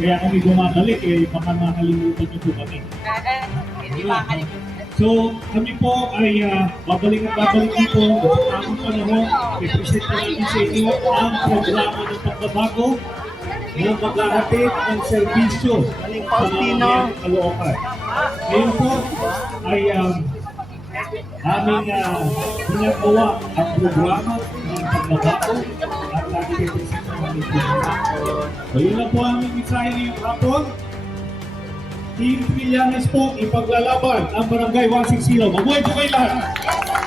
Kaya kami bumabalik, eh, baka makalimutan niyo po kami. Hindi makalimutan. So, kami po ay uh, babalik at babalik po sa aming panahon. I-present namin sa inyo ang programa ng pagbabago na maghahatid ng serbisyo sa mga Kaloocan. Ngayon po ay um, aming uh, ginagawa ang programa ng pagbabago at lagi kayo present ng aming programa. So, yun lang po aming mensahe ngayong hapon. Team Trillanes po ipaglalaban ang Barangay 160. Mabuhay po kayo lahat!